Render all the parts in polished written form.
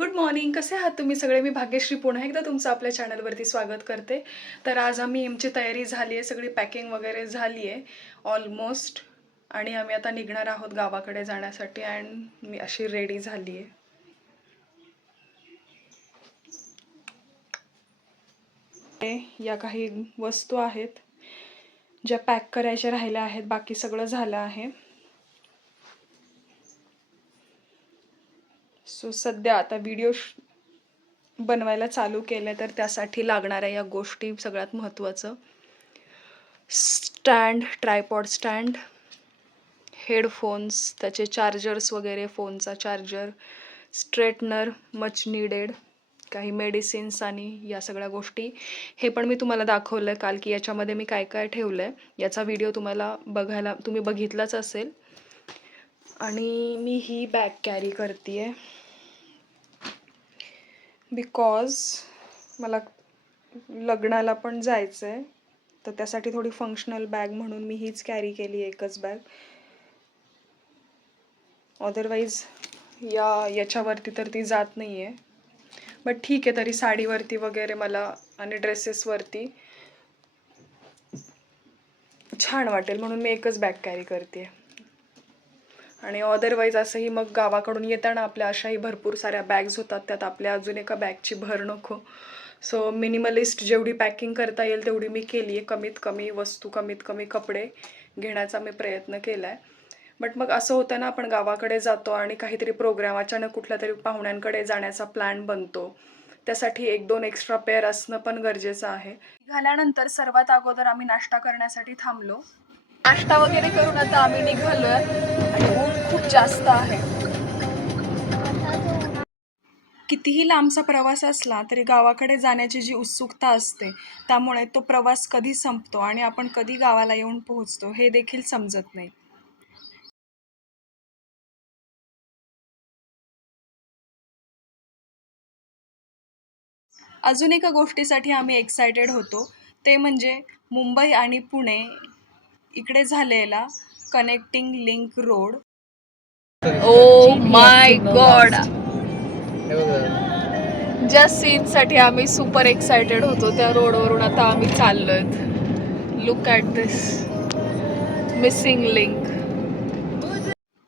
Good morning. कसे आहात तुम्ही सगळे? मी भाग्यश्री पुन्हा एकदा तुमचं आपल्या चॅनलवरती स्वागत करते. तर आज आमची तयारी झाली आहे, सगळी पॅकिंग वगैरे झाली आहे ऑलमोस्ट. आणि आम्ही आता निघणार आहोत गावाकडे जाण्यासाठी. अँड मी अशी रेडी झाली आहे. या काही वस्तू आहेत ज्या पॅक करायच्या राहिल्या आहेत. बाकी सगळं झालं आहे. सो सध्या आता व्हिडिओ बनवायला चालू केलं, तर त्यासाठी लागणाऱ्या या गोष्टी सगळ्यात महत्त्वाचं स्टँड, ट्रायपॉड स्टँड, हेडफोन्स, त्याचे चार्जर्स वगैरे, फोनचा चार्जर, स्ट्रेटनर मच नीडेड, काही मेडिसिन्स आणि या सगळ्या गोष्टी. हे पण मी तुम्हाला दाखवलं काल की याच्यामध्ये मी काय काय ठेवलं आहे. याचा व्हिडिओ तुम्ही बघितलाच असेल. आणि मी ही बॅग कॅरी करते आहे बिकॉज मला लग्नाला पण जायचं आहे. तर त्यासाठी थोडी फंक्शनल बॅग म्हणून मी हीच कॅरी केली, एकच बॅग. अदरवाईज याच्यावरती तर ती जात नाही आहे. बट ठीक आहे, तरी साडीवरती वगैरे मला आणि ड्रेसेसवरती छान वाटेल म्हणून मी एकच बॅग कॅरी करते. आणि अदरवाईज असंही मग गावाकडून येताना आपल्या अशाही भरपूर साऱ्या बॅग्स होतात, त्यात आपल्या अजून एका बॅगची भर नको. सो मिनिमलिस्ट जेवढी पॅकिंग करता येईल तेवढी मी केली आहे. कमीत कमी वस्तू, कमीत कमी कपडे घेण्याचा मी प्रयत्न केला आहे. बट मग असं होतं ना, आपण गावाकडे जातो आणि काहीतरी प्रोग्राम, अचानक कुठल्या तरी पाहुण्यांकडे जाण्याचा प्लॅन बनतो. त्यासाठी 1-2 एक्स्ट्रा पेअर असणं पण गरजेचं आहे. निघाल्यानंतर सर्वात अगोदर आम्ही नाश्ता करण्यासाठी थांबलो. नाश्ता वगैरे करून आता आम्ही निघालोय आणि ऊन खूप जास्त आहे. कितीही लांबचा प्रवास असला तरी गावाकडे जाण्याची जी उत्सुकता असते, त्यामुळे तो प्रवास कधी संपतो आणि आपण कधी गावाला येऊन पोहोचतो हे देखील समजत नाही. अजून एका गोष्टीसाठी आम्ही एक्सायटेड होतो, ते म्हणजे मुंबई आणि पुणे इकडे झालेला connecting link road. Oh my God, ज्या सीनसाठी आम्ही सुपर एक्सायटेड होतो त्या रोडवरून आता आम्ही चाललोय. Look at this missing link.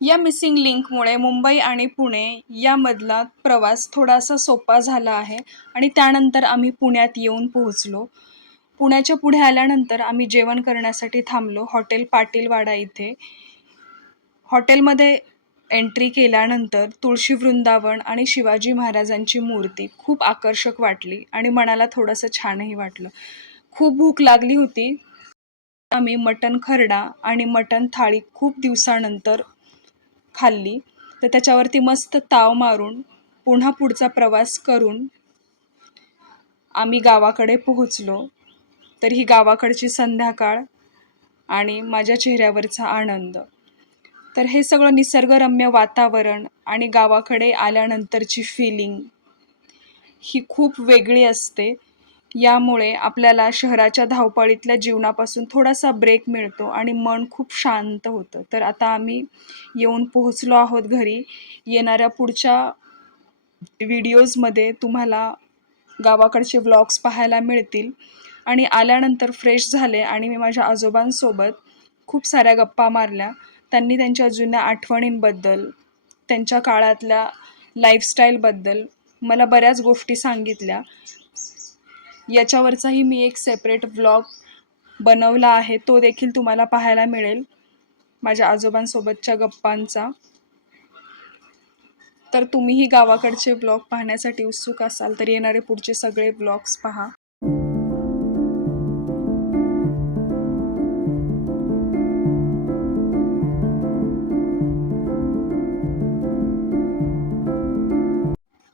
या मिसिंग लिंकमुळे मुंबई आणि पुणे यामधला प्रवास थोडासा सोपा झाला आहे. आणि त्यानंतर आम्ही पुण्यात येऊन पोहोचलो. पुण्याच्या पुढे आल्यानंतर आम्ही जेवण करण्यासाठी थांबलो हॉटेल पाटीलवाडा इथे. हॉटेलमध्ये एंट्री केल्यानंतर तुळशी वृंदावन आणि शिवाजी महाराजांची मूर्ती खूप आकर्षक वाटली आणि मनाला थोडंसं छानही वाटलं. खूप भूक लागली होती. आम्ही मटण खरडा आणि मटण थाळी खूप दिवसानंतर खाल्ली. तर त्याच्यावरती मस्त ताव मारून पुन्हा पुढचा प्रवास करून आम्ही गावाकडे पोहोचलो. तर ही गावाकडची संध्याकाळ आणि माझ्या चेहऱ्यावरचा आनंद. तर हे सगळं निसर्गरम्य वातावरण आणि गावाकडे आल्यानंतरची फिलिंग ही खूप वेगळी असते. यामुळे आपल्याला शहराच्या धावपळीतल्या जीवनापासून थोडासा ब्रेक मिळतो आणि मन खूप शांत होतं. तर आता आम्ही येऊन पोहोचलो आहोत घरी. येणाऱ्या पुढच्या व्हिडिओजमध्ये तुम्हाला गावाकडचे व्लॉग्स पाहायला मिळतील. आणि आल्यानंतर फ्रेश झाले आणि मी माझ्या आजोबांसोबत खूप साऱ्या गप्पा मारल्या. त्यांनी त्यांच्या जुन्या आठवणींबद्दल, त्यांच्या काळातल्या लाईफस्टाईलबद्दल मला बऱ्याच गोष्टी सांगितल्या. याच्यावरचाही मी एक सेपरेट व्लॉग बनवला आहे, तो देखील तुम्हाला पाहायला मिळेल माझ्या आजोबांसोबतच्या गप्पांचा. तर तुम्हीही गावाकडचे व्लॉग पाहण्यासाठी उत्सुक असाल तर येणारे पुढचे सगळे व्लॉग्स पहा.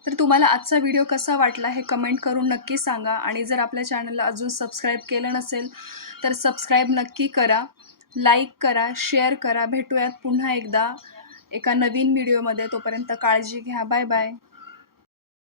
तर तुम्हाला आजचा व्हिडिओ कसा वाटला हे कमेंट करून नक्की सांगा. आणि जर आपल्या चॅनलला अजून सबस्क्राईब केलं नसेल तर सबस्क्राईब नक्की करा, लाईक करा, शेअर करा. भेटूयात पुन्हा एकदा एका नवीन व्हिडिओमध्ये. तोपर्यंत काळजी घ्या. Bye bye.